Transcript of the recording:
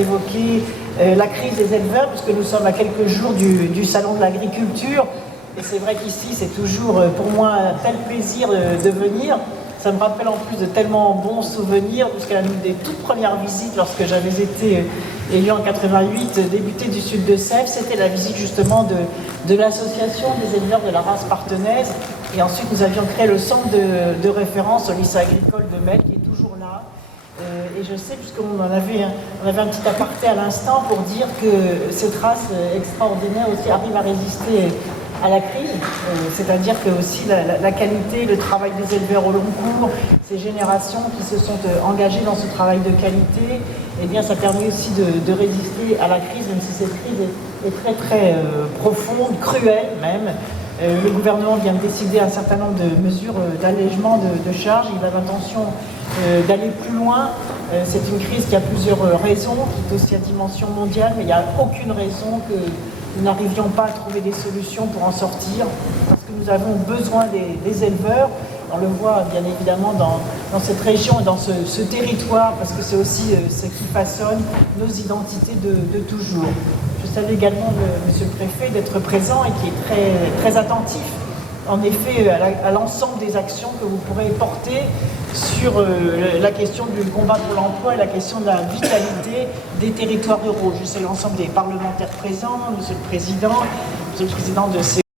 évoquer la crise des éleveurs, puisque nous sommes à quelques jours du salon de l'agriculture. Et c'est vrai qu'ici, c'est toujours pour moi un tel plaisir de venir. Ça me rappelle en plus de tellement bons souvenirs, puisqu'à l'une des toutes premières visites, lorsque j'avais été élu en 88, député du sud de Sèvres, c'était la visite justement de l'association des éleveurs de la race partenaise. Et ensuite, nous avions créé le centre de référence au lycée agricole de Melle, qui est toujours là. Et je sais, puisqu'on avait un petit aparté à l'instant pour dire que cette race extraordinaire aussi arrive à résister à la crise, c'est-à-dire que aussi la qualité, le travail des éleveurs au long cours, ces générations qui se sont engagées dans ce travail de qualité, eh bien ça permet aussi de résister à la crise, même si cette crise est très très profonde, cruelle même. Le gouvernement vient de décider un certain nombre de mesures d'allègement de charges. Il a l'intention d'aller plus loin. C'est une crise qui a plusieurs raisons, qui est aussi à dimension mondiale, mais il n'y a aucune raison que nous n'arrivions pas à trouver des solutions pour en sortir, parce que nous avons besoin des éleveurs. On le voit bien évidemment dans cette région et dans ce territoire, parce que c'est aussi ce qui façonne nos identités de toujours. Je salue également monsieur le préfet d'être présent et qui est très, très attentif, en effet, à l'ensemble des actions que vous pourrez porter sur la question du combat pour l'emploi et la question de la vitalité des territoires ruraux. Je salue l'ensemble des parlementaires présents, monsieur le président de ces